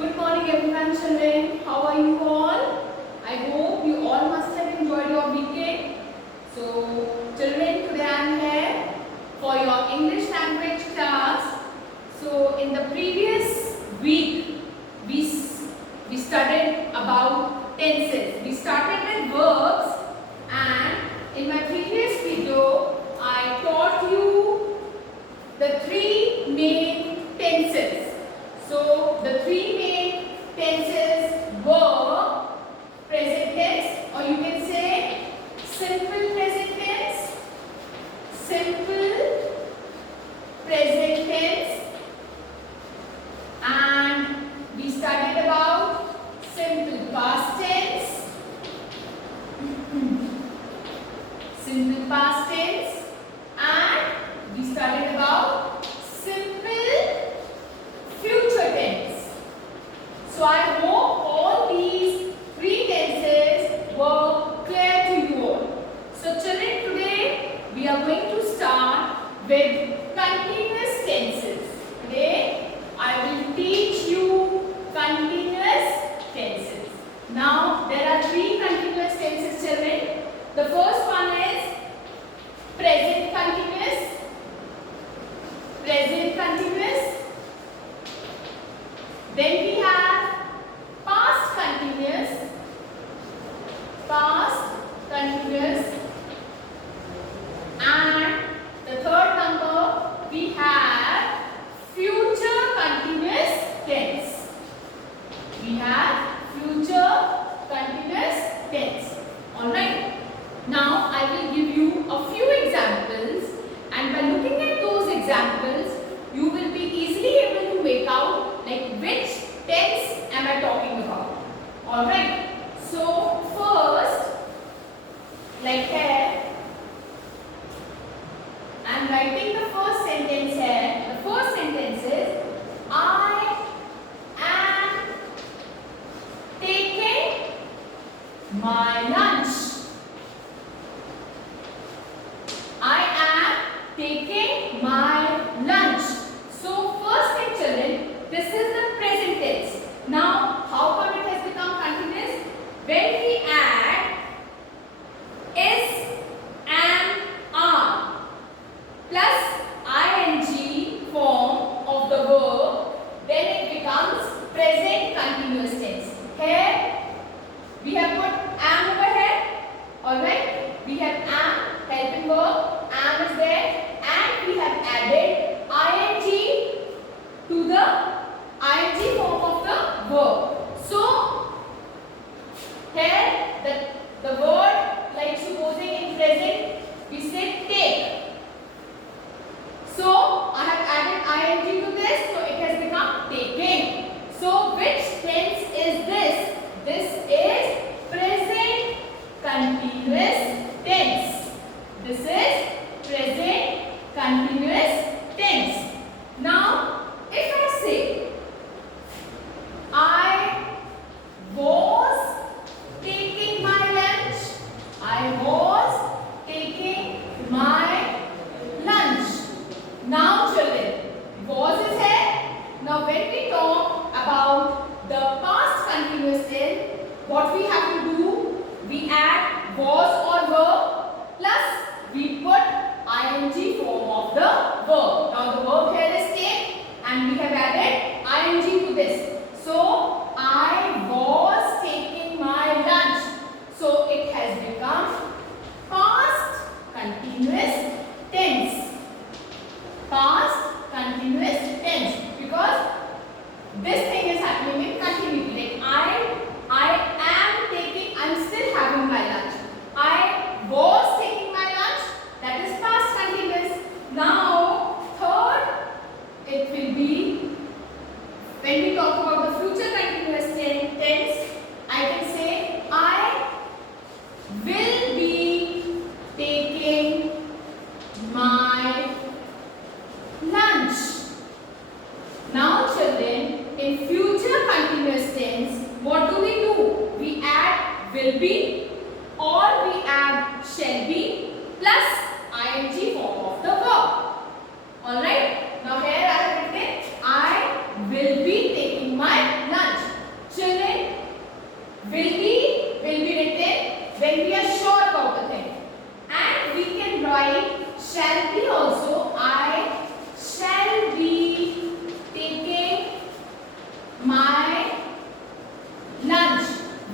Good morning everyone children. How are you all? I hope you all must have enjoyed your weekend. So children, today I am here for your English language class. So in the previous week we studied about tenses. We started with verbs, and in my previous video I taught you the three main tenses. So the three main tenses were present tense, or you can say simple present tense, simple present tense, and we studied about simple past tense, simple past tense, and we studied about simple future tense. So I hope all these three tenses were clear to you all. So children, today we are going to start with continuous tenses. Today I will teach you continuous tenses. Now there are three continuous tenses, children. The first one is present continuous, present continuous. Then we have past continuous, past continuous, and the third number we have future continuous tense. We have future continuous tense. Alright. Now I will give you a few examples, and by looking at those examples you will be easily able to make out like which tense am I talking about. Alright. So first, like here, I am writing the first sentence here. The first sentence is I am taking my lunch. I am taking my lunch. So first thing, children, this is the present tense. Now how come it has become continuous? When we add is, am, are plus ing form of the verb, then it becomes present continuous tense. Here we have put am over here. Alright, we have am, helping verb, am is there, and we have added ing to the ing form of the verb. So here the word, like supposing in present we say take. So I have added ing to this, so it has become taking. So which tense is this? This is present continuous tense. This is present continuous tense. Now if I say I was taking my lunch, I was taking my lunch. Now children, was is here. Now when we talk about the past continuous tense, what we have to do, we add was or were plus we put ing form of the verb. Now the verb here is take, and we have added ing to this. So I was taking my lunch. So it has become past continuous tense. Past continuous tense, because this thing is happening in continuity. Like I am taking, I am still having my lunch. I was taking my lunch, that is past continuous. Now third, it will be when we talk about the future continuous tense, I can say I will be taking my lunch. Now children, in future shall be also. I shall be taking my lunch.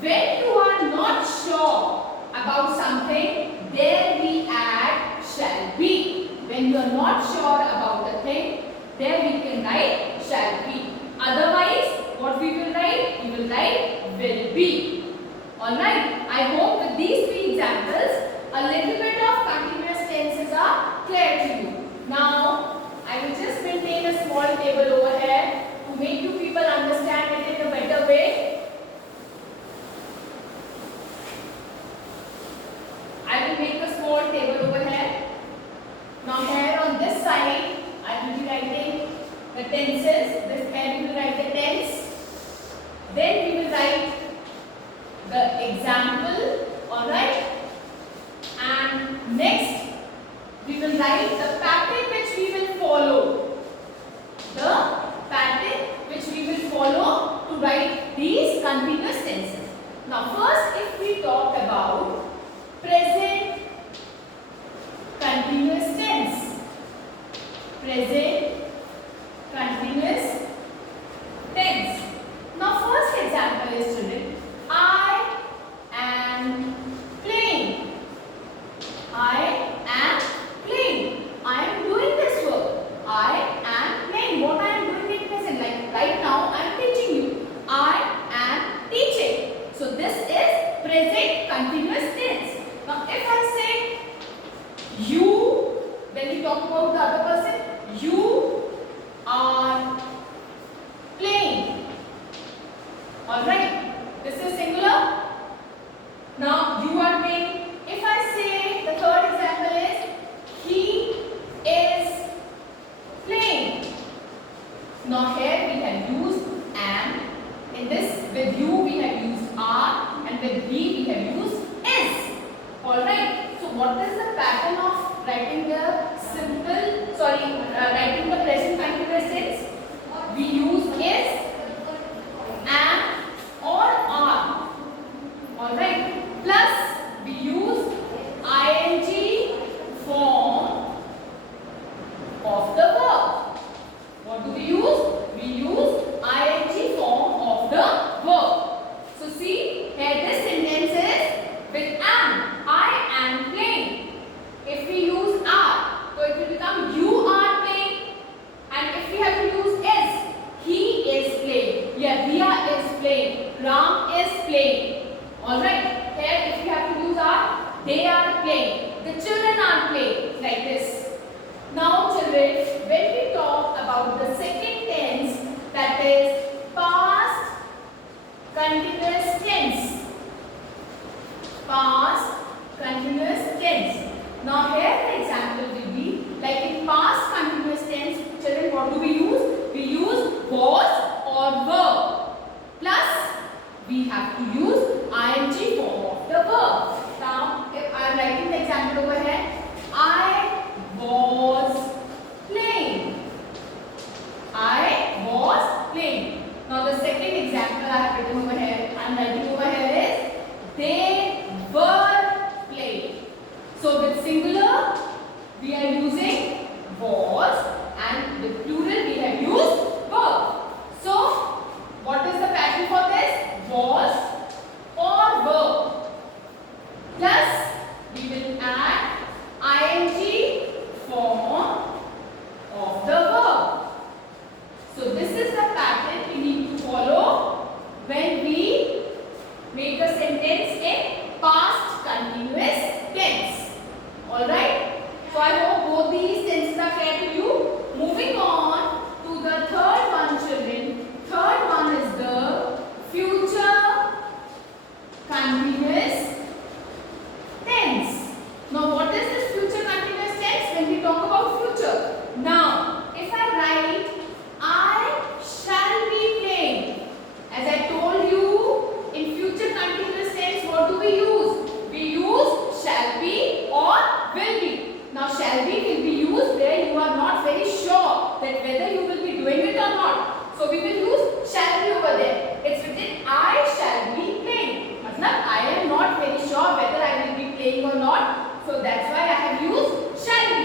When you are not sure about something, there we add shall be. When you are not sure about a thing, there we can write shall be. Otherwise, what we will write? We will write will be. Alright, I hope with these three examples, a little bit of continuous tenses are clear to you. Now, I will just maintain a small table over here to make you people understand it in a better way. I will make a small table over here. Now here on this side, I will be writing the tenses. This here we will write the tense. Then we will write the example. Alright. And next, we will write the pattern which we will follow. The pattern which we will follow to write these continuous tenses. Now first, if we talk about present continuous tense. Present continuous tense. Now first example is children, I am playing. I am playing. I am doing this work. I am playing. What I am doing in present, like right now I am teaching you. I am teaching. So this is present continuous tense. Now if I say you, when we talk about the other person, you are playing. Alright, this is singular. Now you are playing. If I say the third example is he is playing. Now here we have used am. In this, with you we have used are, and with we have used is. Alright, so what is the pattern of writing the writing the present continuous tense? We use is, am or are. Alright, plus we use ing form of the verb. What do we use? We use ing form of the verb. So see, here this sentence is with am. I am playing. If we use are, so it will become you are playing. And if we have to use is, he is playing. Yeah, Riya is playing. Ram is playing. Alright, here if we have to use are, they are playing. The children are playing. Like this. Now children, when we talk about the second tense, that is past continuous tense. Past continuous tense. Now here the example will be like in past continuous tense, children, what do we use? We use was or verb. Plus we have to use ing form of the verb. Now if I am writing the example over here, I was playing. I was playing. Now the second example I have written over here, I am writing over here is they were playing. So with singular we are using was, and with plural we have used verb. So what is the pattern for this? Was or verb. Plus we will add ing form of the verb. So this is the pattern we need to follow when we make a sentence in past continuous tense. Alright? So I hope both these tenses are clear to you. Moving on to the third one, children. Third one is the future continuous tense. Now what is this future continuous tense when we talk about future? Now if I write I shall be playing, as I told you, in future continuous tense what do we use? We use shall be or will be. Now shall be will be used where you are not very sure that whether you will be doing it or not. So we will use shall be over there. It's written I shall be playing. Matlab I am not very sure whether I will be playing or not. So that's why I have used shall be.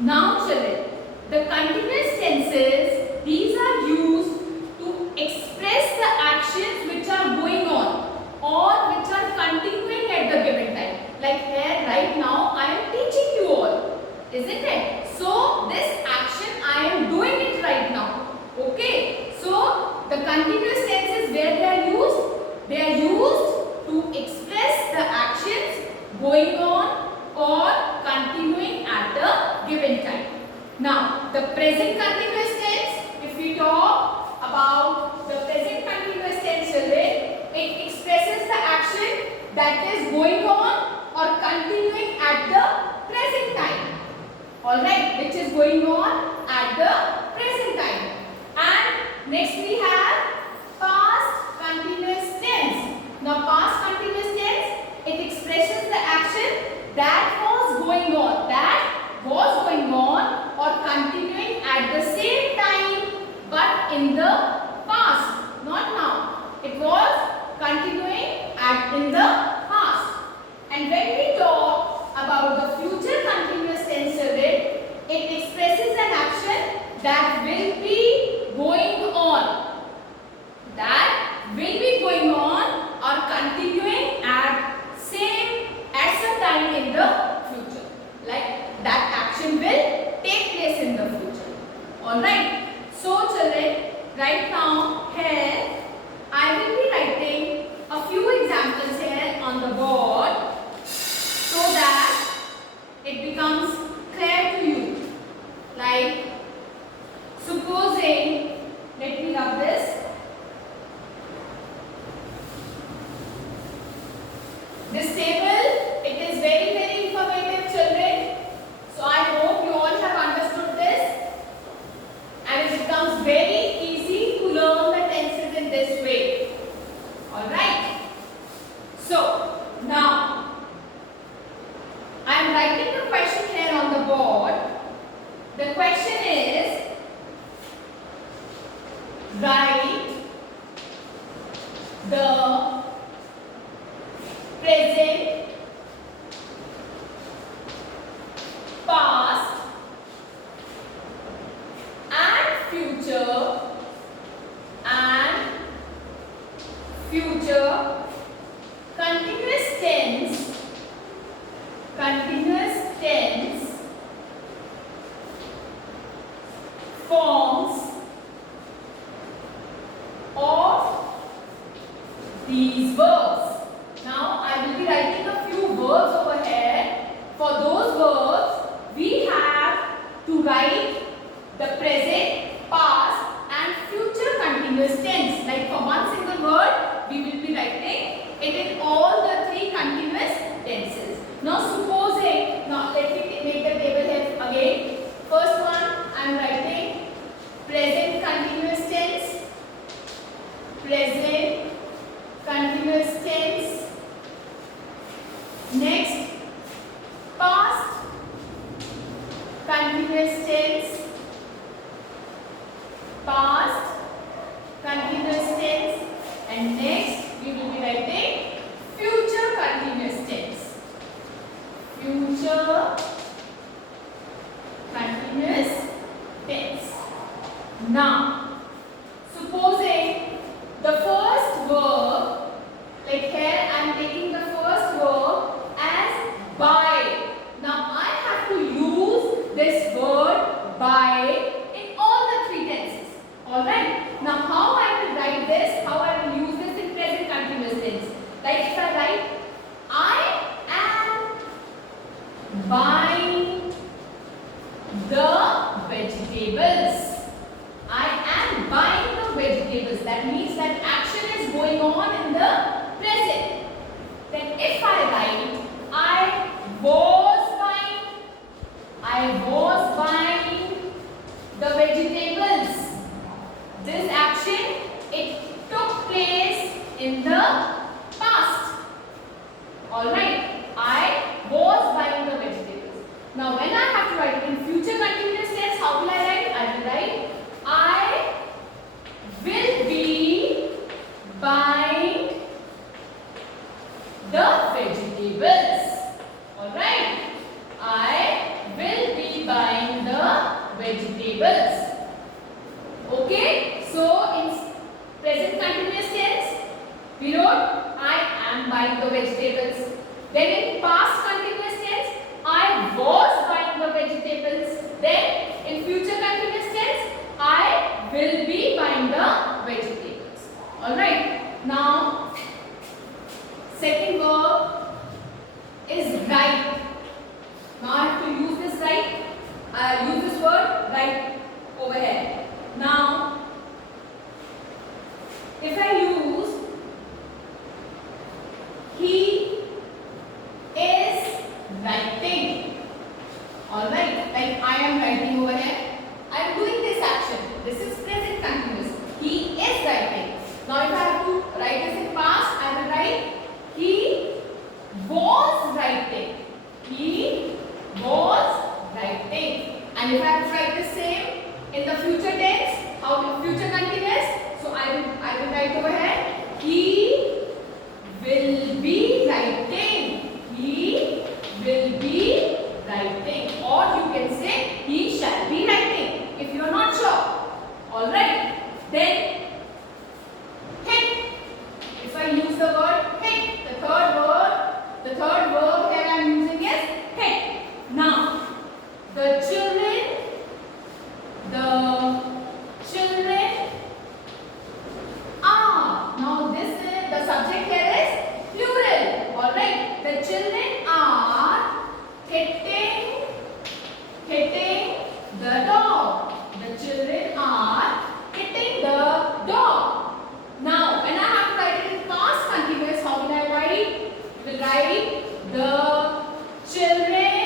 Now children, the continuous tenses, these are used to express the actions which are going on or which are continuing at the given time. Like here right now I am teaching you all, isn't it? So this action I am doing it right now. Okay. So the continuous tenses where they are used? They are used to express the actions going on or continuing at the given time. Now, the present continuous tense, if we talk about the present continuous tense, children, it expresses the action that is going on or continuing at the present time. Alright, which is going on at the present time. And next we have past continuous tense. Now, past continuous tense, it expresses the action that was going on, or continuing at the same time, but in the past, not now. It was continuing in the past. And when we talk about the future continuous tense, it expresses an action that will be going on. Or continuing at some time in the future. Like that action will take place in the future. Alright. So children, right now here I will be writing a few examples here on the board so that it becomes clear to you. Like supposing, let me rub this. This table, it is very, very informative, children. So I hope you all have understood this. And it becomes very easy to learn the tenses in this way. Alright. So, now, I am writing the question here on the board. The question is, write the present, past and future continuous tense forms of these verbs. Now I will be writing a few verbs over here. For those verbs, we have to write the present, past and future continuous tense. Like for one single word, we will be writing it in all the three continuous tenses. Now supposing, let me make the table here again. First one, I am writing present continuous tense, present continuous tense. Next, past continuous tense, past continuous tense, and next we will be writing future continuous tense, future continuous tense. Now, supposing the first verb, like here I am taking the first verb as by. Now I have to use this word by in all the three tenses. Alright. Now how I will write this, how I will use this in present continuous tense. Like if I write, I am buying the vegetables. I am buying the vegetables. That means that action is going on in the present. Then if I write, I was buying the vegetables. This action, it took place in the past. Alright, I was buying the vegetables. Now when I have to write it in future continuous tense, how will I write? I will write, I will be buying the vegetables. Alright, I will be buying buying the vegetables. Then in past continuous tense, I was buying the vegetables. Then in future continuous tense, I will be buying the vegetables. Alright. Now, second verb is write. Now I have to use this write. I use this word write over here. Now, if I use he is writing. Alright, like I am writing over here. I am doing this action. This is present continuous. He is writing. Now if I have to write this in past, I will write he was writing. He was writing. And if I have to write the same in the future tense, how in future continuous, so I will write over here he will be writing. He will be writing, or you can say he shall be writing if you are not sure. Alright, then hit. If I use the word hit, the third verb here I am using is hit. Now, the children are. Now this is the subject here is plural. Alright, the children are hitting the dog. The children are hitting the dog. Now, when I have to write it in past continuous, how will I write? We will write the children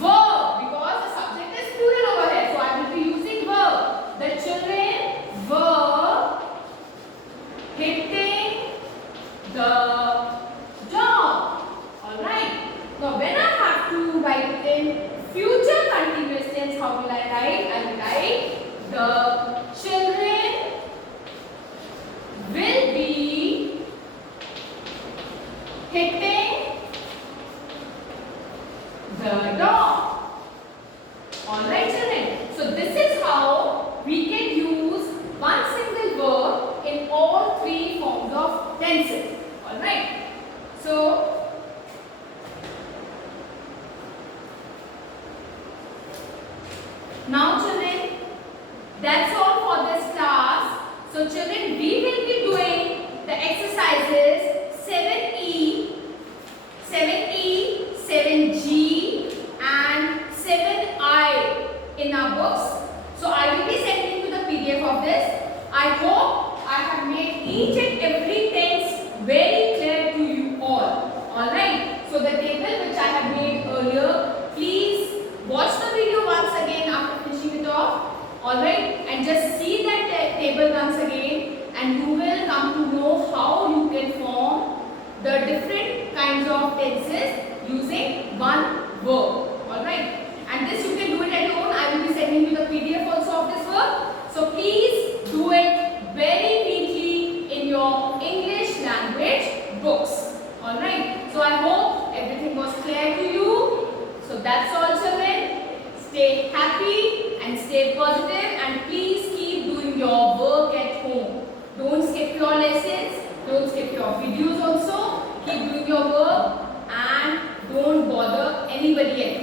were, because the subject is plural over here. So I will be using were. The children were hitting the dog. Alright. Now when I have to write it in future continuous tense, how will I write? I will write the children will be hitting the dog. Alright children. So this is how we can use one single verb in all three forms of tenses. Alright. So now children, that's all for this class. So children, we will be doing the exercises 7E, 7G and 7I in our books. So I will be sending you the PDF of this. I hope I have made each and every tense very clear to you all. Alright. So the table which I have made earlier, please watch the video once again after finishing it off. Alright. And just see that table once again, and you will come to know how you can form the different kinds of tenses using one verb. Alright. And this you can do it at home. I will be sending you the PDF also of this verb. So please do it very neatly in your English language books. Alright. So I hope everything was clear to you. So that's all children. Stay happy and stay positive, and please keep doing your work at home. Don't skip your lessons. Don't skip your videos also. Keep doing your work and don't bother anybody else.